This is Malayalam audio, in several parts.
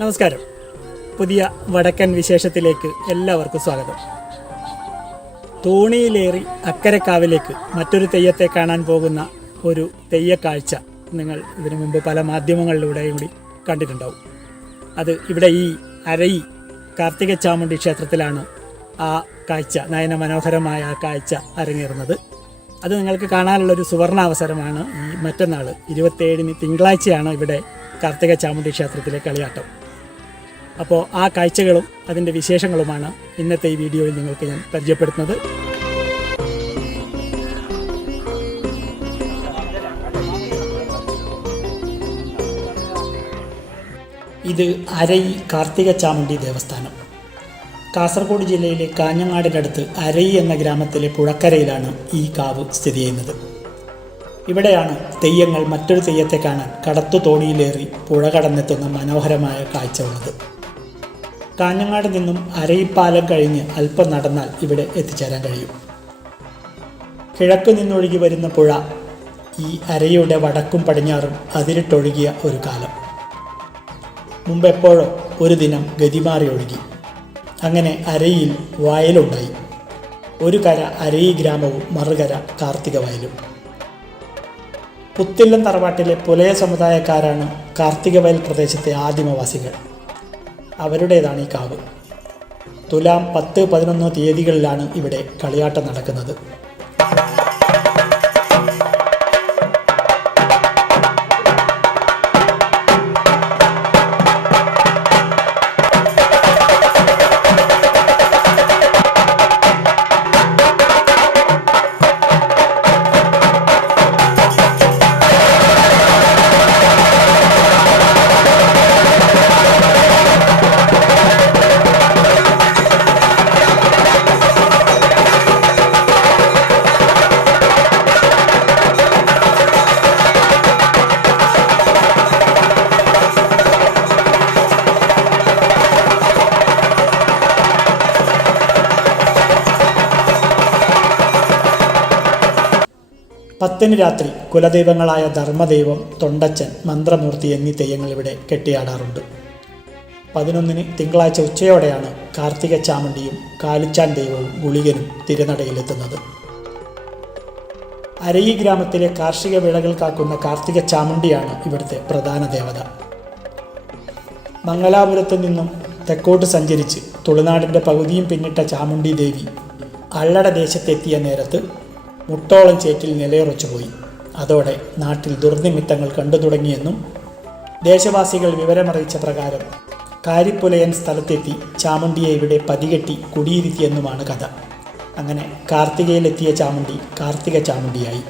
നമസ്കാരം. പുതിയ വടക്കൻ വിശേഷത്തിലേക്ക് എല്ലാവർക്കും സ്വാഗതം. തോണിയിലേറി അക്കരക്കാവിലേക്ക് മറ്റൊരു തെയ്യത്തെ കാണാൻ പോകുന്ന ഒരു തെയ്യക്കാഴ്ച നിങ്ങൾ ഇതിനു മുമ്പ് പല മാധ്യമങ്ങളിലൂടെയും കൂടി കണ്ടിട്ടുണ്ടാവും. അത് ഇവിടെ ഈ അരയി കാർത്തിക ചാമുണ്ഡി ക്ഷേത്രത്തിലാണ് ആ കാഴ്ച, നയന മനോഹരമായ ആ കാഴ്ച അരങ്ങേറുന്നത്. അത് നിങ്ങൾക്ക് കാണാനുള്ളൊരു സുവർണാവസരമാണ്. ഈ മറ്റന്നാൾ 27-ന് തിങ്കളാഴ്ചയാണ് ഇവിടെ കാർത്തിക ചാമുണ്ഡി ക്ഷേത്രത്തിലെ കളിയാട്ടം. അപ്പോൾ ആ കാഴ്ചകളും അതിൻ്റെ വിശേഷങ്ങളുമാണ് ഇന്നത്തെ ഈ വീഡിയോയിൽ നിങ്ങൾക്ക് ഞാൻ പരിചയപ്പെടുത്തുന്നത്. ഇത് അരയി കാർത്തിക ചാമുണ്ഡി ദേവസ്ഥാനം. കാസർഗോഡ് ജില്ലയിലെ കാഞ്ഞങ്ങാടിനടുത്ത് അരയി എന്ന ഗ്രാമത്തിലെ പുഴക്കരയിലാണ് ഈ കാവ് സ്ഥിതി ചെയ്യുന്നത്. ഇവിടെയാണ് തെയ്യങ്ങൾ മറ്റൊരു തെയ്യത്തെ കാണാൻ കടത്തു തോണിയിലേറി പുഴ കടന്നെത്തുന്ന മനോഹരമായ കാഴ്ച ഉള്ളത്. കാഞ്ഞങ്ങാട് നിന്നും അരയിപ്പാലം കഴിഞ്ഞ് അല്പം നടന്നാൽ ഇവിടെ എത്തിച്ചേരാൻ കഴിയും. കിഴക്കു നിന്നൊഴുകി വരുന്ന പുഴ ഈ അരയുടെ വടക്കും പടിഞ്ഞാറും അതിരിട്ടൊഴുകിയ ഒരു കാലം. മുമ്പെപ്പോഴോ ഒരു ദിനം ഗതിമാറി ഒഴുകി. അങ്ങനെ അരയിൽ വയലുണ്ടായി. ഒരു കര അരയി ഗ്രാമവും മറുകര കാർത്തിക വയലും. പുത്തില്ലം തറവാട്ടിലെ പുലയ സമുദായക്കാരാണ് കാർത്തിക വയൽ പ്രദേശത്തെ ആദിമവാസികൾ. അവരുടേതാണ് ഈ കാവ്. തുലാം 10, 11 തീയതികളിലാണ് ഇവിടെ കളിയാട്ടം നടക്കുന്നത്. പത്തിന് രാത്രി കുലദൈവങ്ങളായ ധർമ്മദൈവം, തൊണ്ടച്ചൻ, മന്ത്രമൂർത്തി എന്നീ തെയ്യങ്ങൾ ഇവിടെ കെട്ടിയാടാറുണ്ട്. 11-ന് തിങ്കളാഴ്ച ഉച്ചയോടെയാണ് കാർത്തിക ചാമുണ്ടിയും കാലുച്ചാൻ ദൈവവും ഗുളികനും തിരുനടയിലെത്തുന്നത്. അരയി ഗ്രാമത്തിലെ കാർഷിക വിളകൾ കാക്കുന്ന കാർത്തിക ചാമുണ്ടിയാണ് ഇവിടുത്തെ പ്രധാന ദേവത. മംഗലാപുരത്തു നിന്നും തെക്കോട്ട് സഞ്ചരിച്ച് തുളുനാടിൻ്റെ പകുതിയും പിന്നിട്ട ചാമുണ്ഡി ദേവി അള്ളട ദേശത്തെത്തിയ നേരത്ത് മുട്ടോളം ചേറ്റിൽ നിലയുറച്ചുപോയി. അതോടെ നാട്ടിൽ ദുർനിമിത്തങ്ങൾ കണ്ടു തുടങ്ങിയെന്നും ദേശവാസികൾ വിവരമറിയിച്ച പ്രകാരം കാരിപ്പുലയൻ സ്ഥലത്തെത്തി ചാമുണ്ടിയെ ഇവിടെ പതികെട്ടി കുടിയിരുത്തിയെന്നുമാണ് കഥ. അങ്ങനെ കാർത്തികയിലെത്തിയ ചാമുണ്ടി കാർത്തിക ചാമുണ്ടിയായി.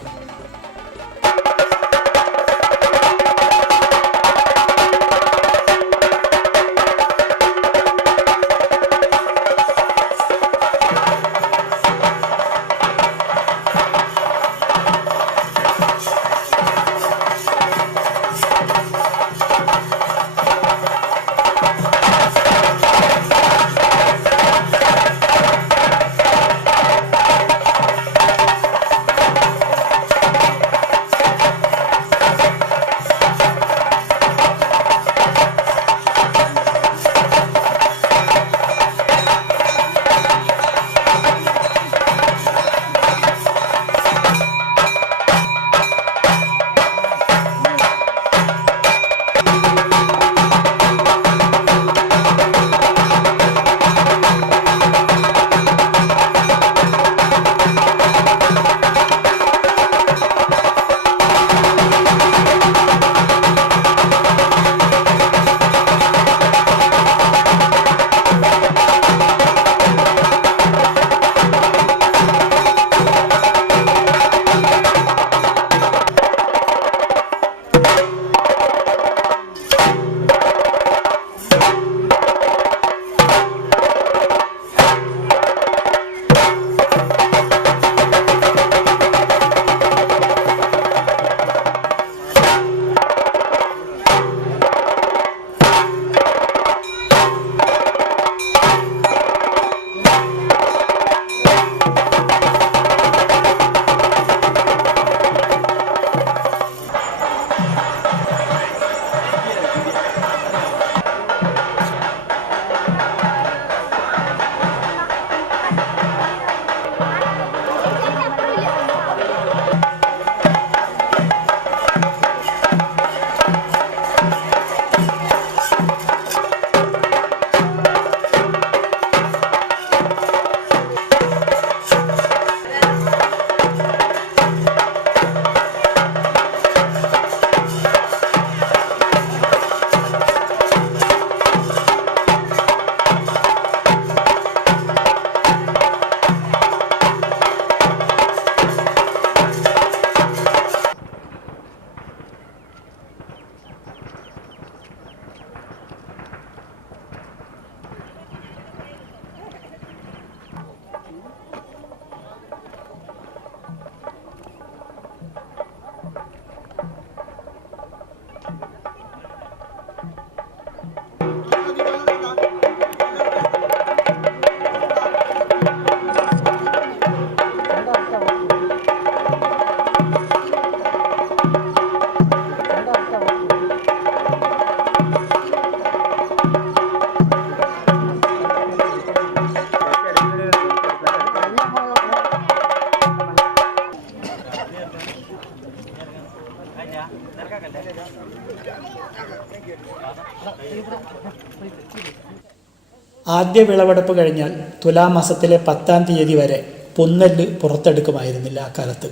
ആദ്യ വിളവെടുപ്പ് കഴിഞ്ഞാൽ തുലാമാസത്തിലെ 10-ാം തീയതി വരെ പുന്നെല്ല് പുറത്തെടുക്കുമായിരുന്നില്ല അക്കാലത്ത്.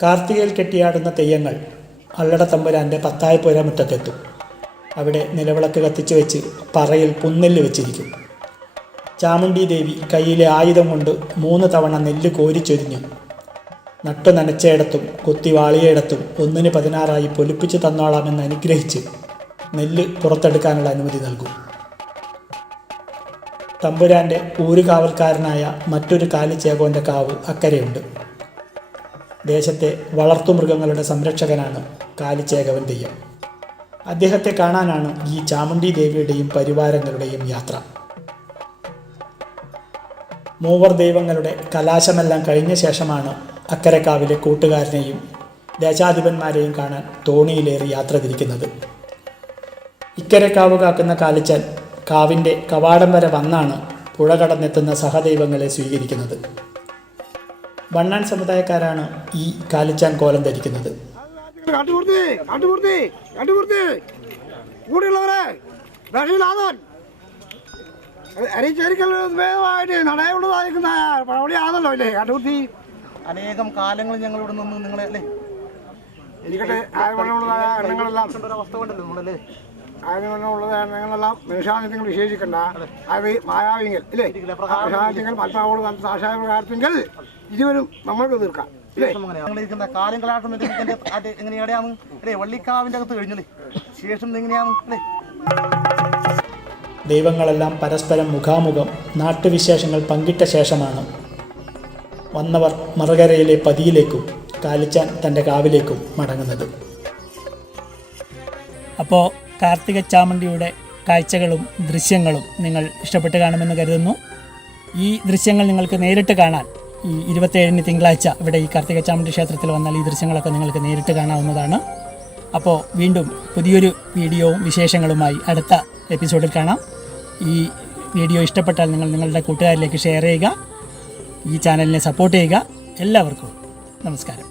കാർത്തികയിൽ കെട്ടിയാടുന്ന തെയ്യങ്ങൾ അള്ളട തമ്പുരാൻ്റെ പത്തായപ്പുര മുറ്റത്തെത്തും. അവിടെ നിലവിളക്ക് കത്തിച്ചു വെച്ച് പറയിൽ പുന്നെല്ല് വെച്ചിരിക്കും. ചാമുണ്ഡി ദേവി കയ്യിലെ ആയുധം കൊണ്ട് 3 തവണ നെല്ല് കോരിച്ചൊരിഞ്ഞ് നട്ടു നനച്ചയിടത്തും കുത്തി വാളിയയിടത്തും 1-ന് 16 പൊലിപ്പിച്ച് തന്നോളാമെന്ന് അനുഗ്രഹിച്ച് നെല്ല് പുറത്തെടുക്കാനുള്ള അനുമതി നൽകും. തമ്പുരാൻ്റെ ഊരുകാവൽക്കാരനായ മറ്റൊരു കാലിച്ചേകോൻ്റെ കാവ് അക്കരെയുണ്ട്. ദേശത്തെ വളർത്തുമൃഗങ്ങളുടെ സംരക്ഷകനാണ് കാലിച്ചേകവൻ തെയ്യം. അദ്ദേഹത്തെ കാണാനാണ് ഈ ചാമുണ്ഡി ദേവിയുടെയും പരിവാരങ്ങളുടെയും യാത്ര. മൂവർ ദൈവങ്ങളുടെ കലാശമെല്ലാം കഴിഞ്ഞ ശേഷമാണ് അക്കരക്കാവിലെ കൂട്ടുകാരനെയും ദേശാധിപന്മാരെയും കാണാൻ തോണിയിലേറി യാത്ര തിരിക്കുന്നത്. ഇക്കരക്കാവ് കാക്കുന്ന കാലിച്ചാൻ കാവിൻ്റെ കവാടം വരെ വന്നാണ് പുഴ കടന്നെത്തുന്ന സഹദൈവങ്ങളെ സ്വീകരിക്കുന്നത്. വണ്ണാൻ സമുദായക്കാരാണ് ഈ കാലിച്ചാൻ കോലം ധരിക്കുന്നത്. അനേകം കാലങ്ങൾ ഞങ്ങൾ ഇവിടെ നിന്ന് നിങ്ങളെ അല്ലേ എനിക്കട്ടെ അവസ്ഥ കൊണ്ടല്ലോ നമ്മളല്ലേ ആയതുകൊണ്ടുള്ളത് എണ്ണങ്ങളെല്ലാം മനുഷ്യാനിത്യങ്ങൾ വിശേഷിക്കണ്ട. അത് മായാവിങ്കൽ ഇല്ലേ മനുഷ്യാനിത്യങ്ങൾ പൽപ്പാവോട് സാക്ഷായ പ്രകാരത്തെങ്കിൽ ഇരുവരും നമ്മൾക്ക് തീർക്കാം. കാലങ്ങളായിട്ടും എങ്ങനെയാണ് അല്ലേ വള്ളിക്കാവിൻ്റെ അകത്ത് കഴിഞ്ഞല്ലേ ശേഷം എങ്ങനെയാണ് അല്ലേ. ദൈവങ്ങളെല്ലാം പരസ്പരം മുഖാമുഖം നാട്ടുവിശേഷങ്ങൾ പങ്കിട്ട ശേഷമാണ് വന്നവർ മറുകരയിലെ പതിയിലേക്കും കാലിച്ചാൻ തൻ്റെ കാവിലേക്കും മടങ്ങുന്നത്. അപ്പോൾ കാർത്തിക ചാമുണ്ഡിയുടെ കാഴ്ചകളും ദൃശ്യങ്ങളും നിങ്ങൾ ഇഷ്ടപ്പെട്ട് കാണുമെന്ന് കരുതുന്നു. ഈ ദൃശ്യങ്ങൾ നിങ്ങൾക്ക് നേരിട്ട് കാണാൻ ഈ 27-ന് തിങ്കളാഴ്ച ഇവിടെ ഈ കാർത്തിക ചാമുണ്ഡി ക്ഷേത്രത്തിൽ വന്നാൽ ഈ ദൃശ്യങ്ങളൊക്കെ നിങ്ങൾക്ക് നേരിട്ട് കാണാവുന്നതാണ്. അപ്പോൾ വീണ്ടും പുതിയൊരു വീഡിയോവും വിശേഷങ്ങളുമായി അടുത്ത എപ്പിസോഡിൽ കാണാം. ഈ വീഡിയോ ഇഷ്ടപ്പെട്ടാൽ നിങ്ങൾ നിങ്ങളുടെ കൂട്ടുകാരിലേക്ക് ഷെയർ ചെയ്യുക. ഈ ചാനലിനെ സപ്പോർട്ട് ചെയ്യുക. എല്ലാവർക്കും നമസ്കാരം.